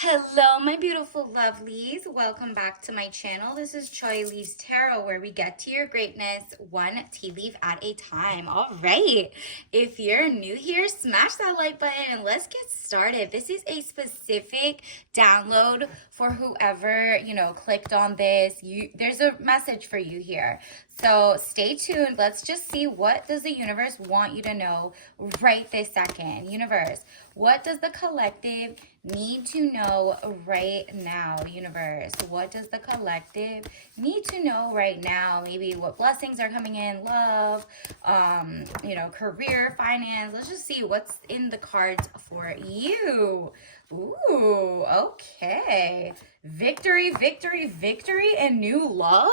Hello, my beautiful lovelies. Welcome back to my channel. This is Choi Leaves Tarot, where we get to your greatness one tea leaf at a time. All right. If you're new here, smash that like button and let's get started. This is a specific download for whoever, clicked on this. There's a message for you here. So stay tuned. Let's just see, what does the universe want you to know right this second. Universe, what does the collective need to know right now? Universe, what does the collective need to know right now? Maybe what blessings are coming in, love, career, finance. Let's just see what's in the cards for you. Ooh, okay. Victory, victory, victory, and new love.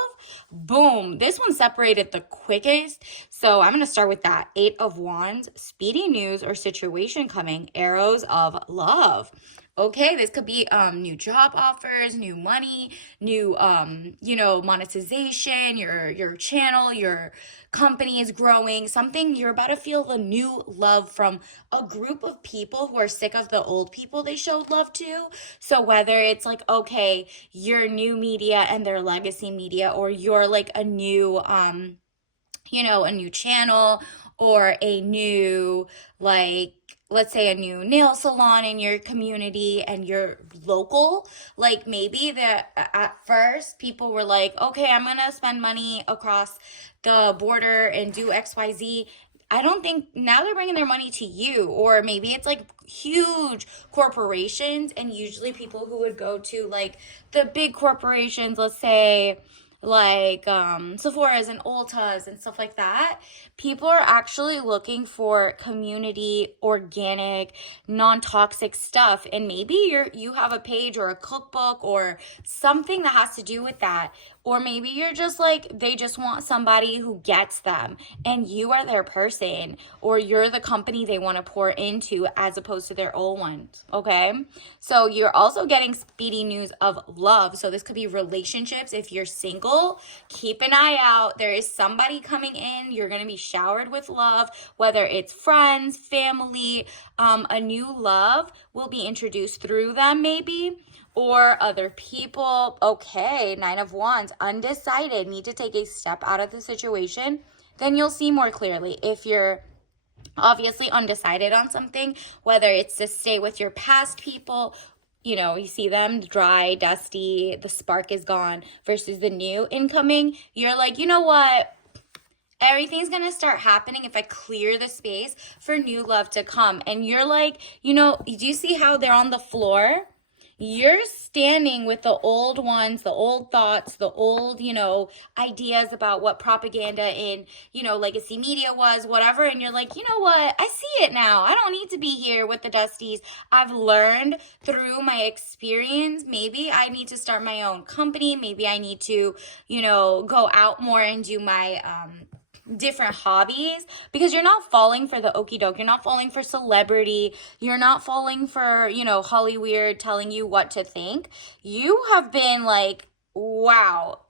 Boom. This one separated the quickest. So I'm going to start with that. 8 of Wands, speedy news or situation coming, arrows of love. Okay, this could be new job offers, new money, new monetization, your channel, your company is growing, something. You're about to feel the new love from a group of people who are sick of the old people they showed love to. So whether it's like, okay, you're new media and their legacy media, or you're like a new a new channel, or a new, like, let's say a new nail salon in your community and you're local. Like, maybe at first people were like, okay, I'm gonna spend money across the border and do XYZ. I don't think now they're bringing their money to you. Or maybe it's like huge corporations, and usually people who would go to like the big corporations, let's say like Sephora's and Ulta's and stuff like that, people are actually looking for community, organic, non-toxic stuff. And maybe you have a page or a cookbook or something that has to do with that. Or maybe you're just like, they just want somebody who gets them and you are their person, or you're the company they want to pour into as opposed to their old ones. Okay. So you're also getting speedy news of love. So this could be relationships. If you're single, keep an eye out. There is somebody coming in. You're going to be showered with love, whether it's friends, family, a new love will be introduced through them maybe, or other people. Okay, 9 of Wands, undecided, need to take a step out of the situation, then you'll see more clearly. If you're obviously undecided on something, whether it's to stay with your past people, you see them dry, dusty, the spark is gone, versus the new incoming, you're like, you know what? Everything's going to start happening if I clear the space for new love to come. And you're like, do you see how they're on the floor? You're standing with the old ones, the old thoughts, the old, ideas about what propaganda in, legacy media was, whatever. And you're like, you know what? I see it now. I don't need to be here with the dusties. I've learned through my experience. Maybe I need to start my own company. Maybe I need to, go out more and do my, different hobbies, because you're not falling for the okie doke. You're not falling for celebrity. You're not falling for, Hollywood telling you what to think. You have been like, wow,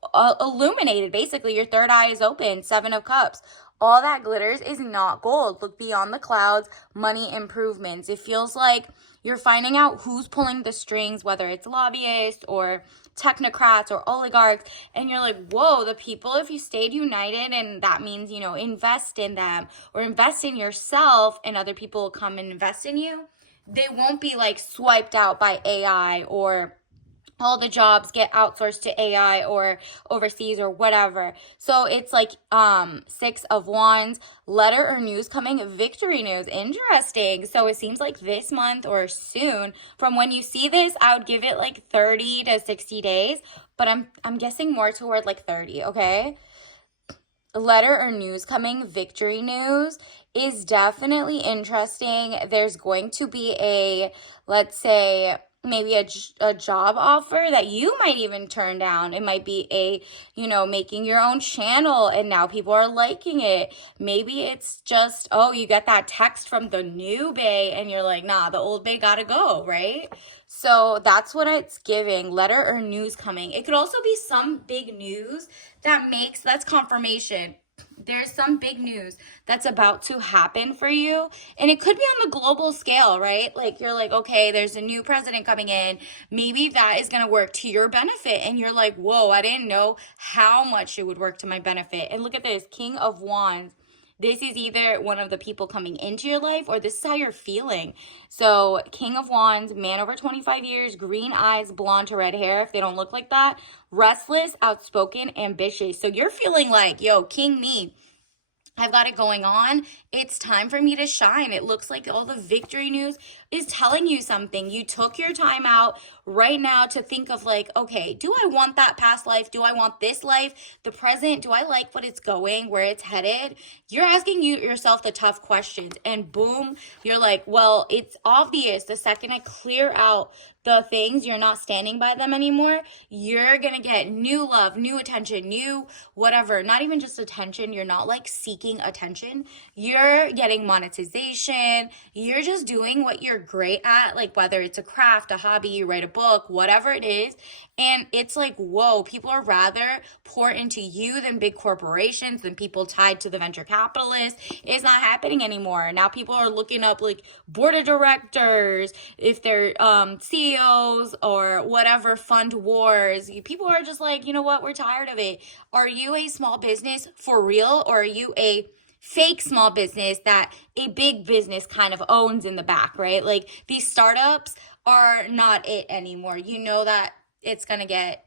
illuminated. Basically, your third eye is open. 7 of Cups. All that glitters is not gold. Look beyond the clouds. Money improvements. It feels like you're finding out who's pulling the strings, whether it's lobbyists or technocrats or oligarchs, and you're like, whoa, the people, if you stayed united, and that means, invest in them or invest in yourself, and other people will come and invest in you. They won't be like swiped out by AI, or all the jobs get outsourced to AI or overseas or whatever. So it's like 6 of Wands, letter or news coming, victory news. Interesting. So it seems like this month or soon. From when you see this, I would give it like 30 to 60 days, but I'm guessing more toward like 30, okay? Letter or news coming, victory news is definitely interesting. There's going to be let's say, maybe a job offer that you might even turn down. It might be making your own channel and now people are liking it. Maybe it's just, you get that text from the new bae and you're like, nah, the old bae gotta go, right? So that's what it's giving, letter or news coming. It could also be some big news that's confirmation. there's some big news that's about to happen for you. And it could be on the global scale, right? Like you're like, okay, there's a new president coming in. Maybe that is going to work to your benefit. And you're like, whoa, I didn't know how much it would work to my benefit. And look at this, King of Wands. This is either one of the people coming into your life or this is how you're feeling. So King of Wands, man over 25 years, green eyes, blonde to red hair. If they don't look like that, restless, outspoken, ambitious. So you're feeling like, yo, King me. I've got it going on. It's time for me to shine. It looks like all the victory news is telling you something. You took your time out right now to think of like, okay, do I want that past life? Do I want this life? The present? Do I like what it's going, where it's headed? You're asking yourself the tough questions and boom, you're like, well, it's obvious the second I clear out the things, you're not standing by them anymore, you're gonna get new love, new attention, new whatever, not even just attention. You're not like seeking attention, you're getting monetization, you're just doing what you're great at, like whether it's a craft, a hobby, you write a book, whatever it is. And it's like, whoa, people are rather pour into you than big corporations, than people tied to the venture capitalists. It's not happening anymore. Now people are looking up like board of directors, if they're CEOs or whatever, fund wars. People are just like, you know what, we're tired of it. Are you a small business for real, or are you a fake small business that a big business kind of owns in the back, right? Like these startups are not it anymore. You know that it's going to get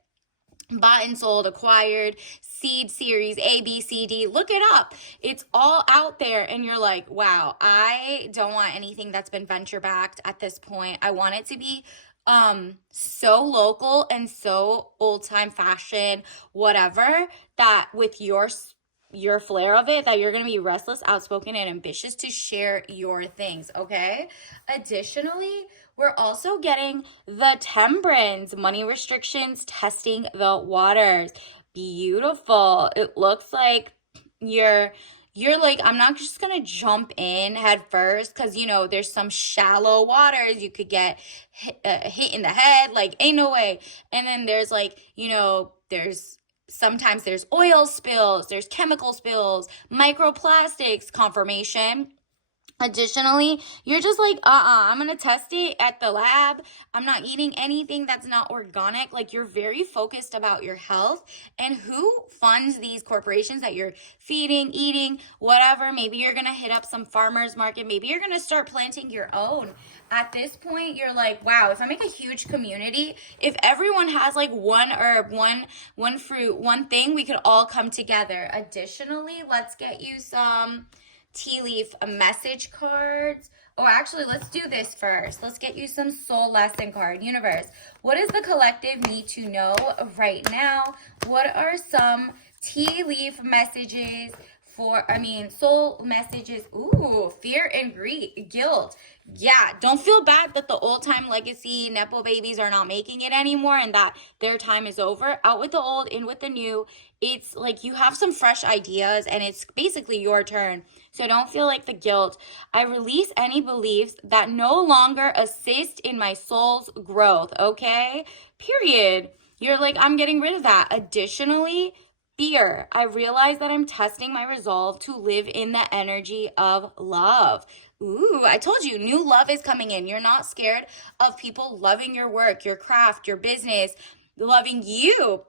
bought and sold, acquired, seed series, A, B, C, D. Look it up. It's all out there. And you're like, wow, I don't want anything that's been venture backed at this point. I want it to be so local and so old time fashion, whatever, that with your flair of it, that you're going to be restless, outspoken, and ambitious to share your things, okay? Additionally, we're also getting the Temperance, money restrictions, testing the waters. Beautiful. It looks like you're like, I'm not just gonna jump in head first, because you know there's some shallow waters you could get hit in the head, like ain't no way. And then there's like, you know, sometimes there's oil spills, there's chemical spills, microplastics, confirmation. Additionally, you're just like, I'm going to test it at the lab. I'm not eating anything that's not organic. Like you're very focused about your health and who funds these corporations that you're feeding, eating, whatever. Maybe you're going to hit up some farmer's market. Maybe you're going to start planting your own. At this point, you're like, wow, if I make a huge community, if everyone has like one herb, one fruit, one thing, we could all come together. Additionally, let's get you some tea leaf message cards. Oh, actually, let's do this first. Let's get you some soul lesson card. Universe, what does the collective need to know right now? What are some tea leaf messages soul messages? Ooh, fear and guilt. Yeah, don't feel bad that the old time legacy Nepo babies are not making it anymore and that their time is over. Out with the old, in with the new. It's like you have some fresh ideas and it's basically your turn. So don't feel like the guilt. I release any beliefs that no longer assist in my soul's growth, okay? Period. You're like, I'm getting rid of that. Additionally, fear. I realize that I'm testing my resolve to live in the energy of love. Ooh, I told you, new love is coming in. You're not scared of people loving your work, your craft, your business, loving you.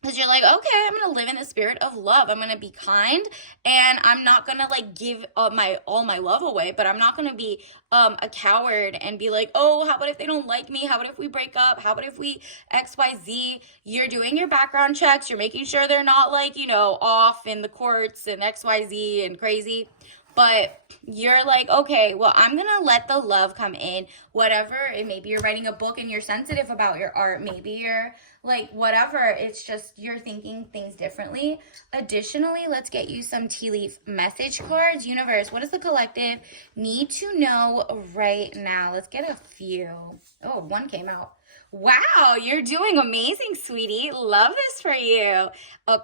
Because you're like, okay, I'm going to live in the spirit of love. I'm going to be kind, and I'm not going to like give all my love away, but I'm not going to be a coward and be like, oh, how about if they don't like me? How about if we break up? How about if we XYZ? You're doing your background checks. You're making sure they're not like, you know, off in the courts and XYZ and crazy. But you're like, okay, well, I'm going to let the love come in, whatever. And maybe you're writing a book and you're sensitive about your art. Maybe you're like, whatever. It's just you're thinking things differently. Additionally, let's get you some tea leaf message cards. Universe, what does the collective need to know right now? Let's get a few. Oh, one came out. Wow, you're doing amazing, sweetie. Love this for you.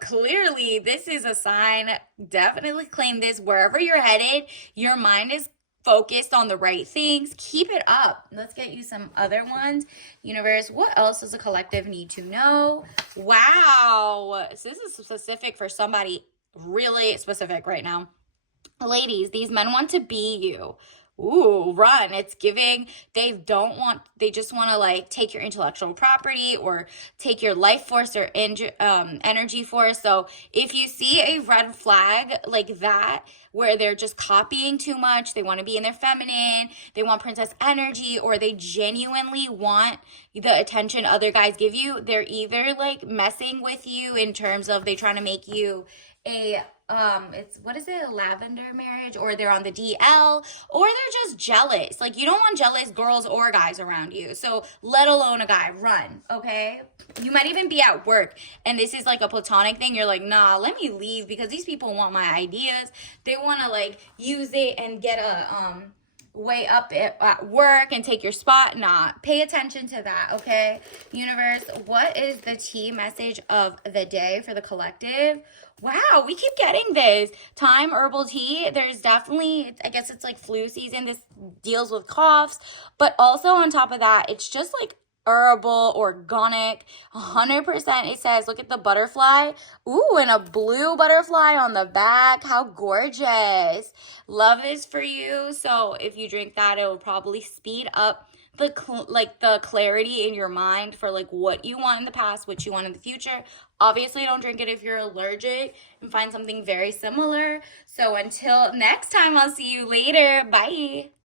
Clearly, this is a sign. Definitely claim this. Wherever you're headed, your mind is focused on the right things. Keep it up. Let's get you some other ones. Universe, what else does a collective need to know? Wow. So this is specific for somebody really specific right now. Ladies, these men want to be you. Ooh, run. It's giving. They just want to like take your intellectual property or take your life force or energy force. So if you see a red flag like that, where they're just copying too much, they want to be in their feminine, they want princess energy, or they genuinely want the attention other guys give you, they're either like messing with you in terms of they trying to make you a it's what is it, a lavender marriage, or they're on the DL, or they're just jealous. Like, you don't want jealous girls or guys around you, so let alone a guy. Run. Okay, you might even be at work and this is like a platonic thing. You're like, nah, let me leave because these people want my ideas. They want to like use it and get a way up at work and take your spot. Nah, pay attention to that. Okay, universe, what is the tea message of the day for the collective? Wow, we keep getting this. Thyme herbal tea. There's definitely, I guess it's like flu season. This deals with coughs. But also on top of that, it's just like herbal, organic, 100%. It says, look at the butterfly. Ooh, and a blue butterfly on the back. How gorgeous. Love is for you. So if you drink that, it will probably speed up the clarity in your mind for like what you want in the past, what you want in the future. Obviously, don't drink it if you're allergic, and find something very similar. So until next time, I'll see you later. Bye.